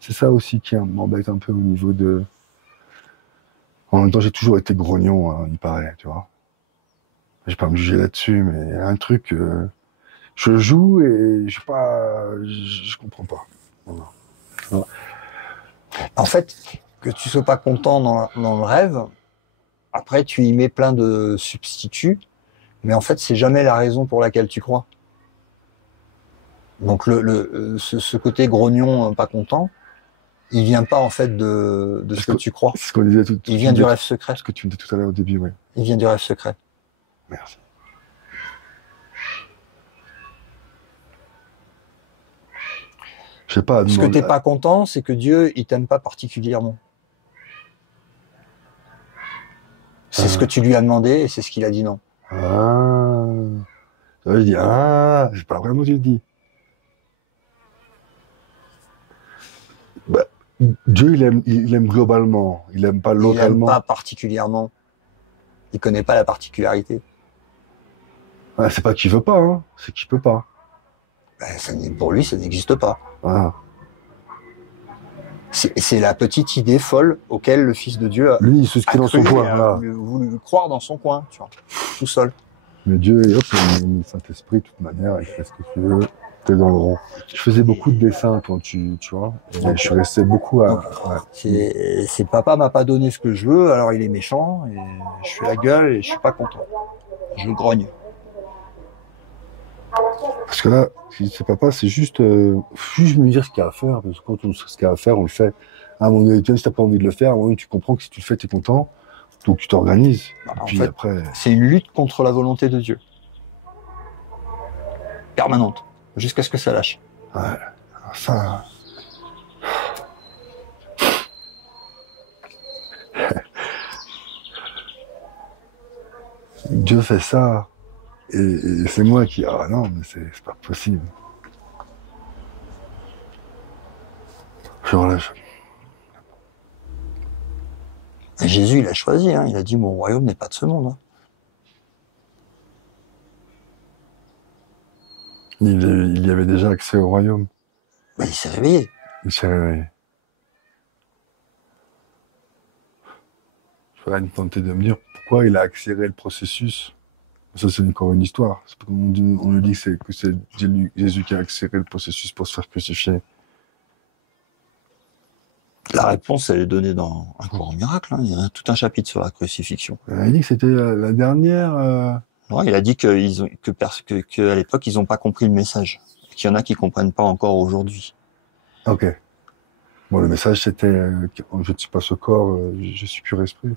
c'est ça aussi qui m'embête un peu au niveau de. En même temps, j'ai toujours été grognon, hein, il paraît, tu vois. Je vais pas me juger là-dessus, mais il y a un truc. Je joue et je sais pas, je comprends pas. Voilà. Voilà. En fait, que tu sois pas content dans le rêve, après tu y mets plein de substituts, mais en fait c'est jamais la raison pour laquelle tu crois. Donc ce côté grognon, pas content, il vient pas en fait de ce que tu crois. C'est ce qu'on disait tout. Il vient du rêve secret. Ce que tu me disais tout à l'heure au début, oui. Il vient du rêve secret. Merci. Je sais pas. Ce que t'es pas content, c'est que Dieu, il t'aime pas particulièrement. C'est ce que tu lui as demandé et c'est ce qu'il a dit non. Ah. Je dis c'est pas vraiment ce que je dis. Bah, Dieu, il aime globalement. Il aime pas localement. Il aime pas particulièrement. Il connaît pas la particularité. Ah, c'est pas qu'il veut pas, hein. C'est qu'il peut pas. Ben, pour lui, ça n'existe pas. Ah. C'est la petite idée folle auquel le Fils de Dieu a, lui, il se crie dans son coin. Voilà. Voulu croire dans son coin, tu vois, tout seul. Mais Dieu, hop, il met le Saint-Esprit de toute manière, il fait ce que tu veux, t'es dans le rond. Je faisais beaucoup de dessins quand tu vois, et je suis resté beaucoup à... Ouais. C'est papa m'a pas donné ce que je veux, alors il est méchant, et je fais la gueule et je suis pas content. Je grogne. Parce que là, si c'est papa, c'est juste me dire ce qu'il y a à faire, parce que quand on sait ce qu'il y a à faire, on le fait. À un moment donné, si t'as pas envie de le faire, à un moment donné, tu comprends que si tu le fais, t'es content, donc tu t'organises. En puis fait, après... c'est une lutte contre la volonté de Dieu. Permanente. Jusqu'à ce que ça lâche. Ouais, ça... Dieu fait ça, et c'est moi qui... Ah non, mais c'est pas possible. Je relâche. Et Jésus, il a choisi, hein. Il a dit, mon royaume n'est pas de ce monde. Hein. Il y avait déjà accès au royaume. Ben, il s'est réveillé. Il s'est réveillé. Je ferais une tenter de me dire pourquoi il a accéléré le processus. Ça, c'est encore une histoire. C'est pas comme on nous dit que c'est Jésus qui a accéléré le processus pour se faire crucifier. La réponse, elle est donnée dans un courant miracle. Hein. Il y a tout un chapitre sur la crucifixion. Il dit que c'était la dernière... Ouais, il a dit qu'à l'époque, ils n'ont pas compris le message. Qu'il y en a qui comprennent pas encore aujourd'hui. Ok. Bon, le message, c'était je ne suis pas ce corps, je suis pur esprit.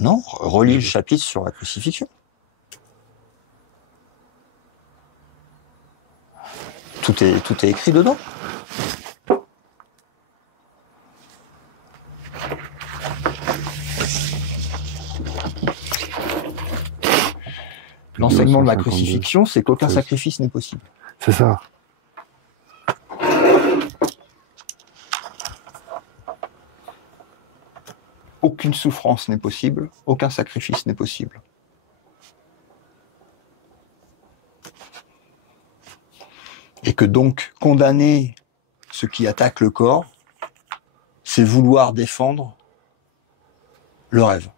Non, relis le chapitre sur la crucifixion. Tout est écrit dedans. L'enseignement de la crucifixion, c'est qu'aucun sacrifice n'est possible. C'est ça. Aucune souffrance n'est possible, aucun sacrifice n'est possible. Et que donc, condamner ce qui attaque le corps, c'est vouloir défendre le rêve.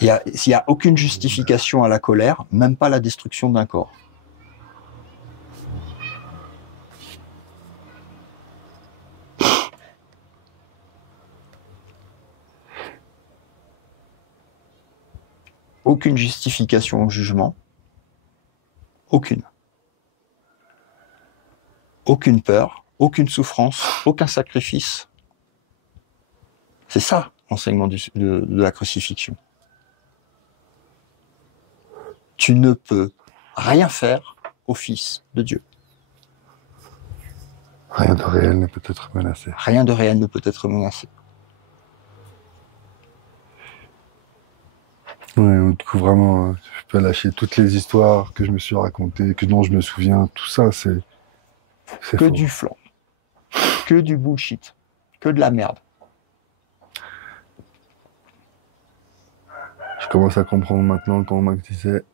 Il n'y a aucune justification à la colère, même pas la destruction d'un corps. Aucune justification au jugement. Aucune. Aucune peur, aucune souffrance, aucun sacrifice. C'est ça, l'enseignement de la crucifixion. Tu ne peux rien faire au Fils de Dieu. Rien de réel ne peut être menacé. Rien de réel ne peut être menacé. Ouais, du coup, vraiment, je peux lâcher toutes les histoires que je me suis racontées, dont je me souviens, tout ça, c'est Que faux. du flan. Que du bullshit. Que de la merde. Je commence à comprendre maintenant quand Max disait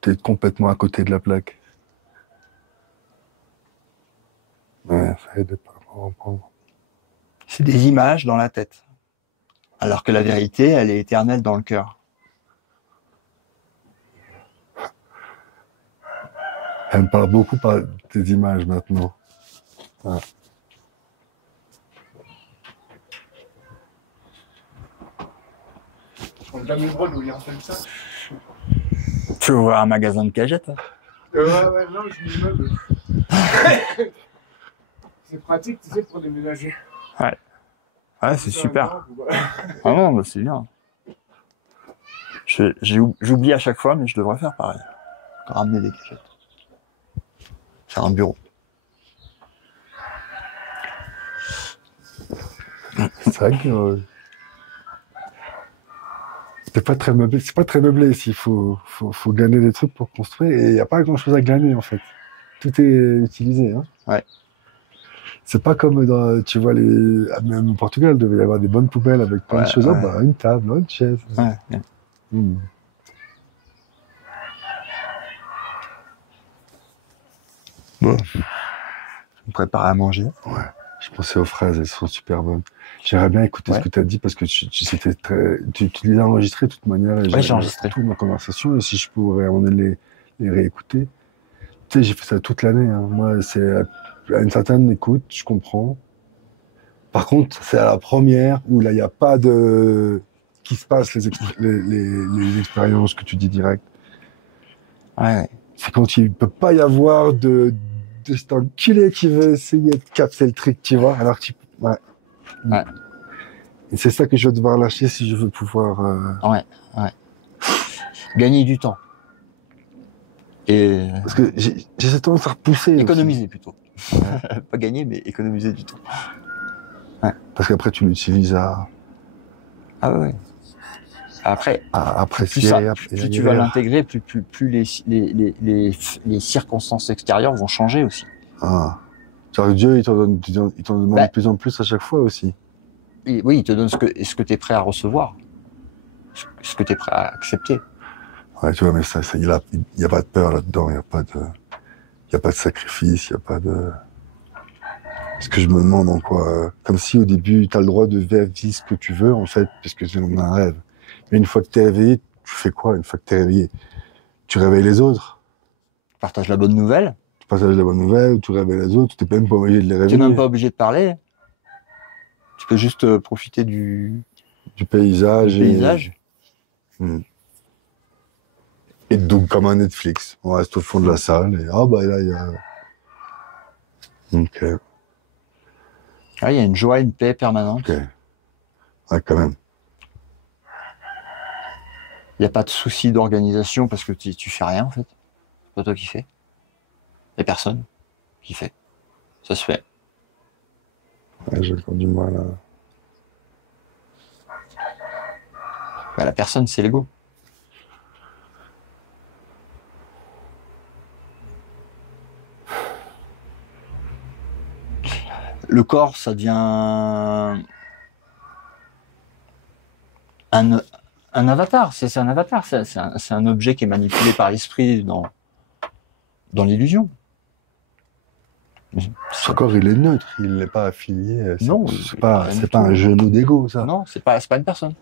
t'es complètement à côté de la plaque. Ouais, ça aide pas à comprendre. C'est des images dans la tête. Alors que la vérité, elle est éternelle dans le cœur. Elle me parle beaucoup par tes images maintenant. Ouais. On n'a jamais le droit de lire comme ça. Tu veux voir un magasin de cagettes? Ouais, non, je meuble. C'est pratique, tu sais, pour déménager. Ouais. Ouais, c'est super. Ouais. Ah non, bah c'est bien. J'oublie à chaque fois, mais je devrais faire pareil. Ramener des cagettes. Faire un bureau. C'est vrai que c'est pas très meublé ici. Il faut glaner des trucs pour construire et il n'y a pas grand chose à glaner en fait. Tout est utilisé. Hein. Ouais. C'est pas comme dans, tu vois, même au Portugal, il devait y avoir des bonnes poubelles avec plein de choses. Ouais. Oh, bah, une table, une chaise. Ouais, bien. Bon. Je me prépare à manger. Ouais. Je pensais aux fraises, elles sont super bonnes. J'aimerais bien écouter ce que tu as dit parce que tu les as enregistrées de toute manière. Ouais, j'ai enregistré toute ma conversation et si je pourrais les réécouter. Tu sais, j'ai fait ça toute l'année. Hein. Moi, c'est à une certaine écoute, je comprends. Par contre, c'est à la première où là, il n'y a pas de qui se passe les expériences que tu dis direct. Ouais. C'est quand il ne peut pas y avoir de cet enculé qui veut essayer de capter le truc, tu vois. Alors que ouais. Et c'est ça que je vais devoir lâcher si je veux pouvoir. Ouais. Gagner du temps. Et Parce que j'ai cette tendance à repousser. économiser aussi. plutôt. Pas gagner, mais économiser du temps. Ouais. Parce qu'après, tu l'utilises à ouais. Après, apprécier. plus tu vas l'intégrer, plus les circonstances extérieures vont changer aussi. Ah. Genre Dieu, il t'en demande de plus en plus à chaque fois aussi. Et oui, il te donne ce que tu es prêt à recevoir, ce que tu es prêt à accepter. Ouais, tu vois, mais il y a pas de peur là-dedans, il n'y a pas de sacrifice, il n'y a pas de. Ce que je me demande en quoi. Comme si au début, tu as le droit de vivre ce que tu veux, en fait, puisque c'est un rêve. Mais une fois que tu es réveillé, tu fais quoi une fois que tu es réveillé? Tu réveilles les autres. Partage la bonne nouvelle. Tu partages la bonne nouvelle, tu réveilles les autres, tu n'es même pas obligé de les réveiller. Tu n'es même pas obligé de parler. Tu peux juste profiter du paysage. Et donc, comme un Netflix. On reste au fond de la salle et là, il y a. Ok. Il y a une joie, une paix permanente. Okay. Ouais, quand même. Il n'y a pas de souci d'organisation parce que tu fais rien en fait. C'est pas toi qui fais. Il n'y a personne qui fait. Ça se fait. Ouais, j'ai encore du mal à... Bah, la personne, c'est l'ego. Le corps, ça devient un avatar. C'est un avatar. C'est un objet qui est manipulé par l'esprit dans l'illusion. Son corps, il est neutre, il n'est pas affilié. Non, c'est pas un genou d'ego, ça. Non, c'est pas une personne.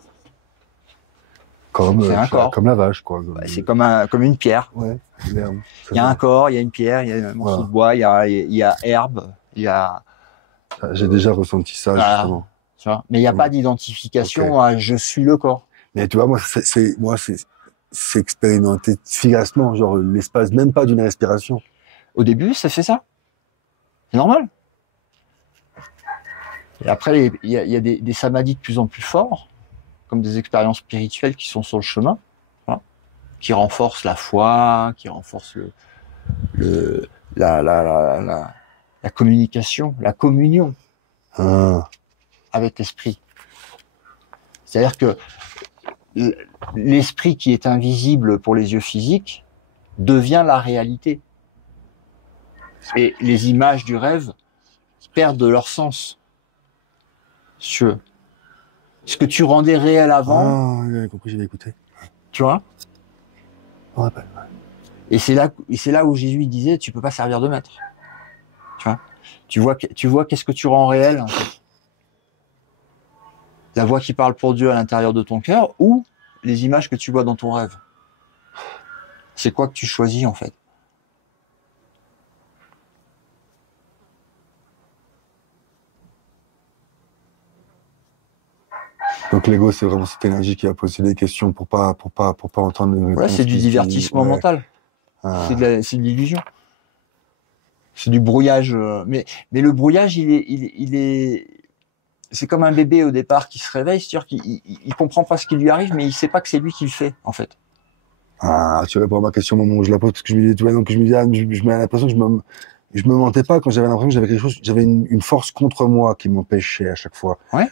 Comme, c'est un corps. Comme la vache, quoi. Bah, c'est comme une pierre. Ouais, l'herbe. Il y a un corps, il y a une pierre, il y a un morceau de bois, il y a herbe, il y a... J'ai déjà ressenti ça, justement. Tu vois, mais il n'y a pas d'identification à je suis le corps. Mais tu vois, moi, c'est expérimenté efficacement, genre l'espace même pas d'une respiration. Au début, ça fait ça. C'est normal. Et après, il y a des samadhis de plus en plus forts, comme des expériences spirituelles qui sont sur le chemin, hein, qui renforcent la foi, qui renforcent la communication, la communion avec l'esprit. C'est-à-dire que l'esprit qui est invisible pour les yeux physiques devient la réalité. Et les images du rêve perdent de leur sens. Ce que tu rendais réel avant. Ah, j'avais compris, j'avais écouté. Tu vois? Ouais. Et c'est là où Jésus disait, tu peux pas servir de maître. Tu vois qu'est-ce que tu rends réel, en fait. La voix qui parle pour Dieu à l'intérieur de ton cœur ou les images que tu vois dans ton rêve. C'est quoi que tu choisis, en fait? Donc l'ego, c'est vraiment cette énergie qui va poser des questions pour pas entendre les réponses. Ouais, c'est du divertissement mental. C'est de l'illusion. C'est du brouillage. Mais le brouillage, il est. C'est comme un bébé au départ qui se réveille, c'est-à-dire qu'il comprend pas ce qui lui arrive, mais il sait pas que c'est lui qui le fait, en fait. Ah, tu réponds à ma question au moment où je la pose, parce que je me disais, tu vois, donc je me dis, je me l'impression que je me mentais pas quand j'avais l'impression que j'avais quelque chose, j'avais une force contre moi qui m'empêchait à chaque fois. Ouais.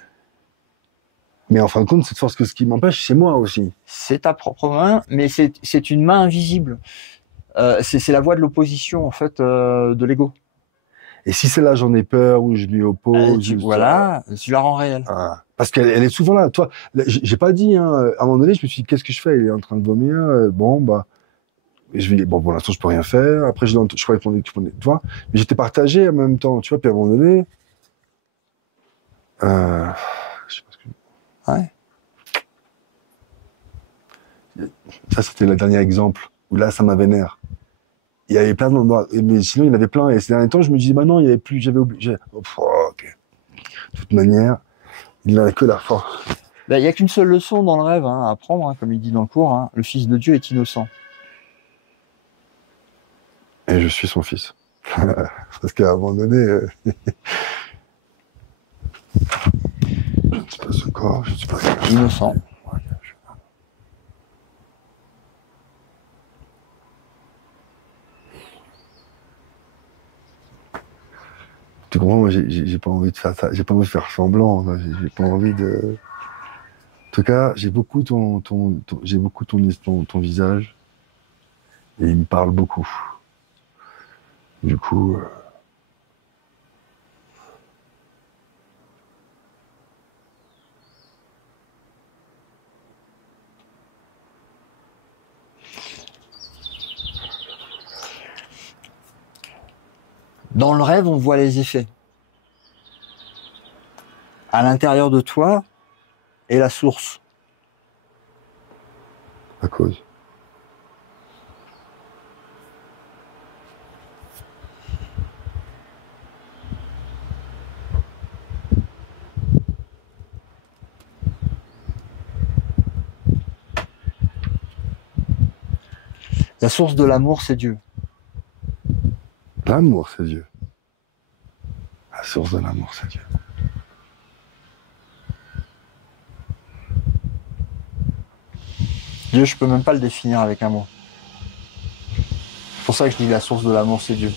Mais en fin de compte, cette force ce qui m'empêche, c'est moi aussi. C'est ta propre main, mais c'est une main invisible. C'est la voie de l'opposition, en fait, de l'ego. Et si c'est là, j'en ai peur, ou je lui oppose. Tu la rends réelle. Parce qu'elle est souvent là. Toi, j'ai pas dit, hein, à un moment donné, je me suis dit, qu'est-ce que je fais? Il est en train de vomir. Bon, bah, et je lui dis, bon, pour l'instant, je peux rien faire. Après, je croyais que tu vois. Mais j'étais partagé en même temps, tu vois. Puis à un moment donné, je sais pas ce que. Ouais. Ça, c'était le dernier exemple où là, ça m'a vénère. Il y avait plein d'endroits, mais sinon, il y en avait plein. Et ces derniers temps, je me disais, bah non, il y avait plus, j'avais oublié. Ok. De toute manière, il n'a que la force. Il n'y a qu'une seule leçon dans le rêve à apprendre, hein, comme il dit dans le cours. Hein, le Fils de Dieu est innocent. Et je suis son fils. Parce qu'à un moment donné, je ne suis pas ce corps, je ne suis pas innocent. Tu comprends, moi, j'ai pas envie de faire ça, j'ai pas envie de faire semblant, j'ai pas envie de. En tout cas, j'ai beaucoup ton visage, et il me parle beaucoup. Du coup. Dans le rêve, on voit les effets. À l'intérieur de toi est la source. À cause. La source de l'amour, c'est Dieu. L'amour, c'est Dieu. La source de l'amour, c'est Dieu. Dieu, je peux même pas le définir avec un mot. C'est pour ça que je dis la source de l'amour, c'est Dieu.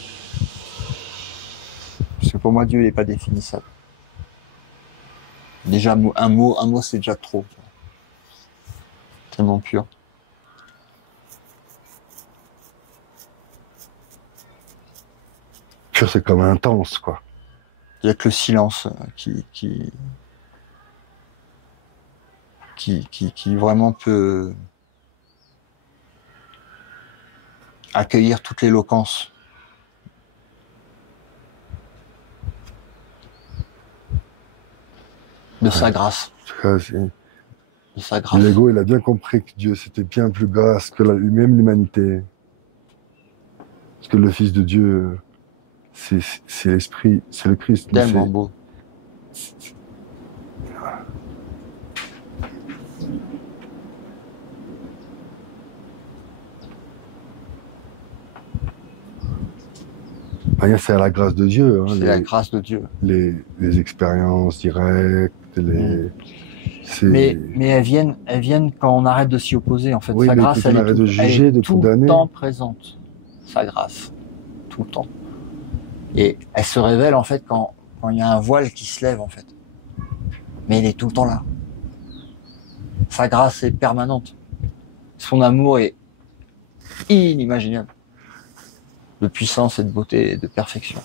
Parce que pour moi, Dieu, il n'est pas définissable. Déjà, un mot, c'est déjà trop. Tellement pur. Pur, c'est comme intense, quoi. Il n'y a que le silence qui vraiment peut accueillir toute l'éloquence. De sa grâce. En tout cas, De sa grâce. l'ego, il a bien compris que Dieu, c'était bien plus grâce que même l'humanité. Parce que le Fils de Dieu, c'est l'Esprit, c'est le Christ. mais Tellement c'est- beau. Rien, c'est à la grâce de Dieu. Hein, C'est la grâce de Dieu. les expériences directes, c'est- Mais elles viennent quand on arrête de s'y opposer, en fait. Oui, Sa mais grâce, quand on elle est, arrête tout, de juger, elle est de tout le condamner. temps présente. Sa grâce. Tout le temps. Et elle se révèle, en fait, quand il y a un voile qui se lève, en fait. Mais elle est tout le temps là. Sa grâce est permanente. Son amour est inimaginable. De puissance et de beauté et de perfection.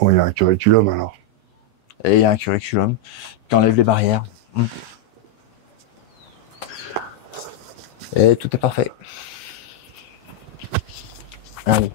Bon, il y a un curriculum alors. Et il y a un curriculum qui enlève les barrières. Et tout est parfait. Allez.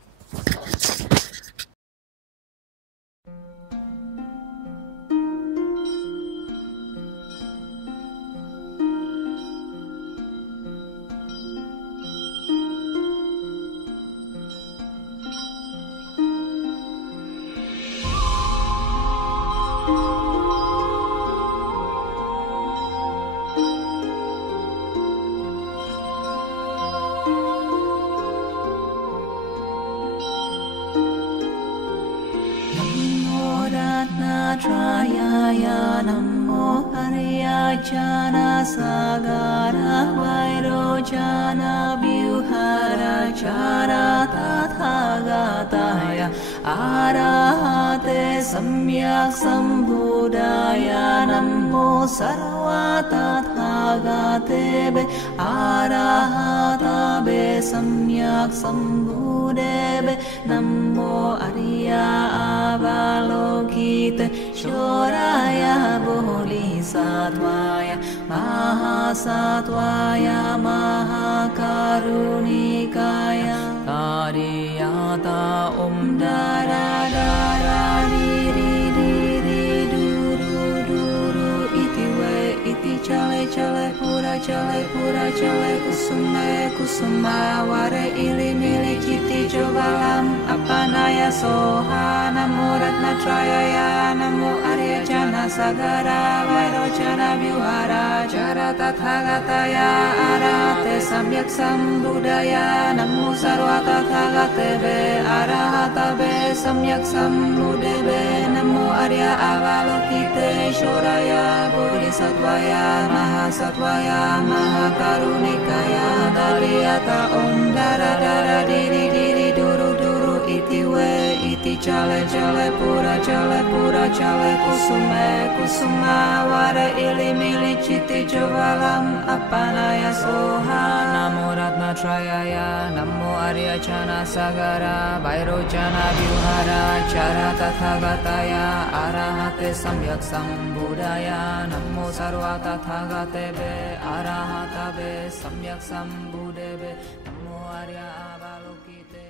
Trayaya Namo Ariyajana Sagara Vairojana Vyuhara Chara Tathagataya Arahate Samyak Sambudaya Namo Sarva Tathagatebe Arahatabe Samyak Sambudebe Namo Ariya Avalokite Shoraya Bodhisattvaya Mahasattvaya Mahakarunikaya Tariyata Dara Dara Diri Diri Duru Duru Iti We Iti Chale Chale Pura Chale Kusume Kusuma Ware Ili Mili Chiti Jovalam Apanaya Soha Namo Ratna Trayaya Namo Arya Jana Sagara Vairojana Vyuhara Jara Tathagataya Arahate Samyak Sambudaya Namo Sarva Tathagatebe Arahatabe Samyak Sambudebe Namo Arya Avalokite Shoraya Bodhisattvaya Mahasattvaya Mahakarunikaya Dariyata Dara Dara Diri Diri Duru Duru Iti We Iti Chale Chale Pura Chale Kusume Kusuma Ware Ili Mili Chiti Jovalam Apanaya Soha Namo Ratna Trayaya Namo Arya Jana Sagara Vairojana Vyuhara Chara Tathagataya Arahate Samyak Sambudaya Namo Sarva Tathagatebe Arahatabe Samyak Sambudebe Namo Arya Avalokite